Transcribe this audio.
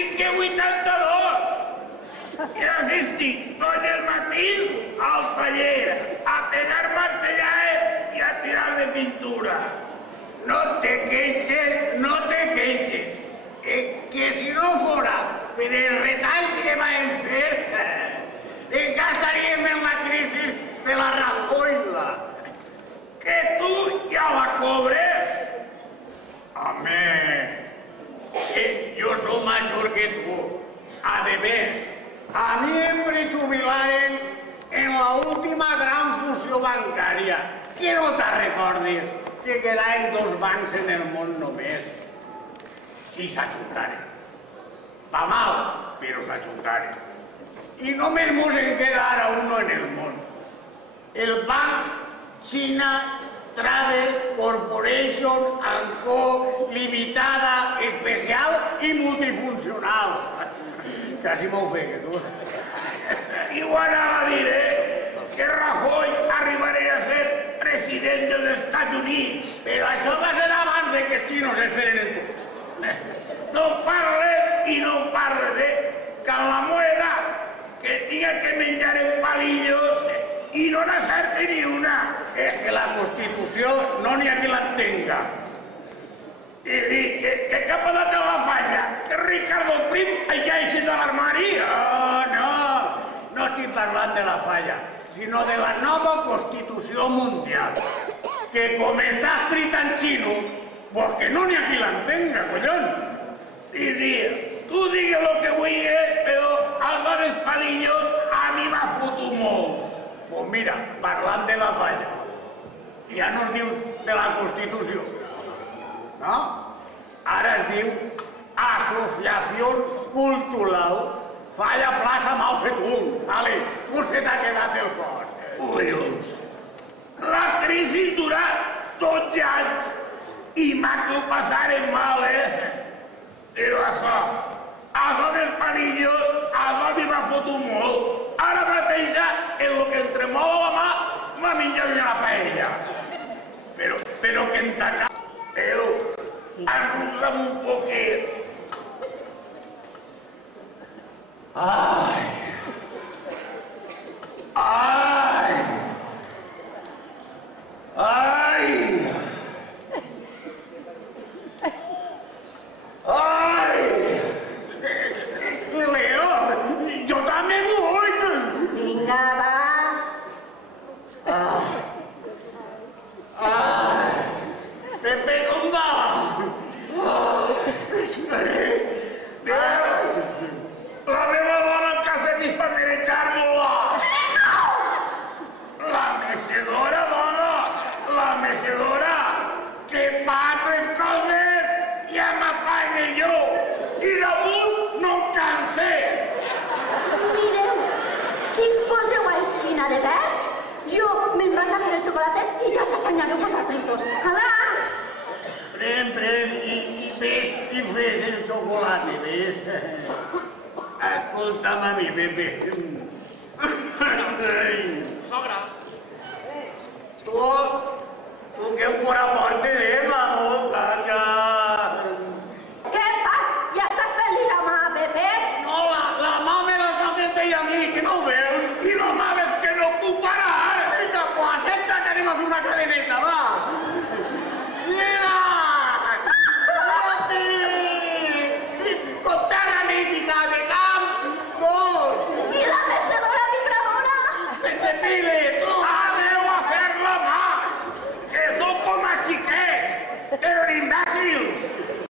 tinc que 82. I assistir tot el matí al taller, a pegar martellades i a tirar de pintura. No te queixes, no te queixes. Que si no fora per els retalls que vam fer, encara estaríem en la crisi de la Rajola. Que tu ja la cobres. Home, jo soc major que tu. A més, a mi em prejubilaren en la última gran fusió bancària. Que no te'n recordes que quedaven 2 bancs en el món només? I s'ajuntaren. Pa mal, però s'ajuntaren. I només mos en queda ara uno en el món. El Banc China Travel Corporation & Co. Limitada, especial i multifuncional. Quasi m'ho feia, tu. I ho anava a dir, que Rajoy arribaria a ser president dels Estats Units. Però això va ser abans de que els xinos es feren en tot. No parles i no parles, que en la moeda que tinga que menjar en palillos i no n'acerte ni una. És que la Constitució no n'hi ha qui l'entenga. I dic, que cap ha dat en la falla? Que Ricardo Prim ja ha eixit de l'armari? No estic parlant de la falla, sinó de la nova Constitució Mundial, que com està escrit en xino, pues que no n'hi ha qui l'entenga, collons. Sí, tu digues lo que vulguis, però algo dels palillos a mi m'ha fotut molt. Pues mira, parlant de la falla, ja no es diu de la Constitució, no? Ara es diu Associació Cultural Falla Plaça Mao Zedong. Ale, tu se t'ha quedat el cos. Collons, la crisi durà 12 anys i m'ha que ho passaren mal, Però això dels palillos, això a mi m'ha fotut molt. Ara mateix, en lo que em tremola la mà, m'ha menjat ja la paella. Però que en taca... Arronsa'm un poquet. Ai! Ai! Ai! Ai! Leo, jo també vull! Vinga, va! Pepe, com va? La meva dona encara s'ha vist per marejar-me-la! La mecedora, dona! La mecedora! Que pa altres coses ja m'apague jo! I damunt no em canse! Mireu, si us poseu aixina de verds, jo me'n vaig a fer el xocolatet i ja s'afanyareu vosaltres dos. Alà! Pren, i fes el xocolate, ves? Escolta'm a mi, Pepe. Sogra. Tu que em fora porte la boca, ja... Què fas? Ja estàs fent-li la mà, Pepe? No, la mà me la toques de a mi, que no ho veus? I la mà ves que no puc parar. Vinga, pues accepta que anem a fer una cadeneta, va. Mira! Con terra mítica de camp, dos. I la mecedora vibradora? Sense piles,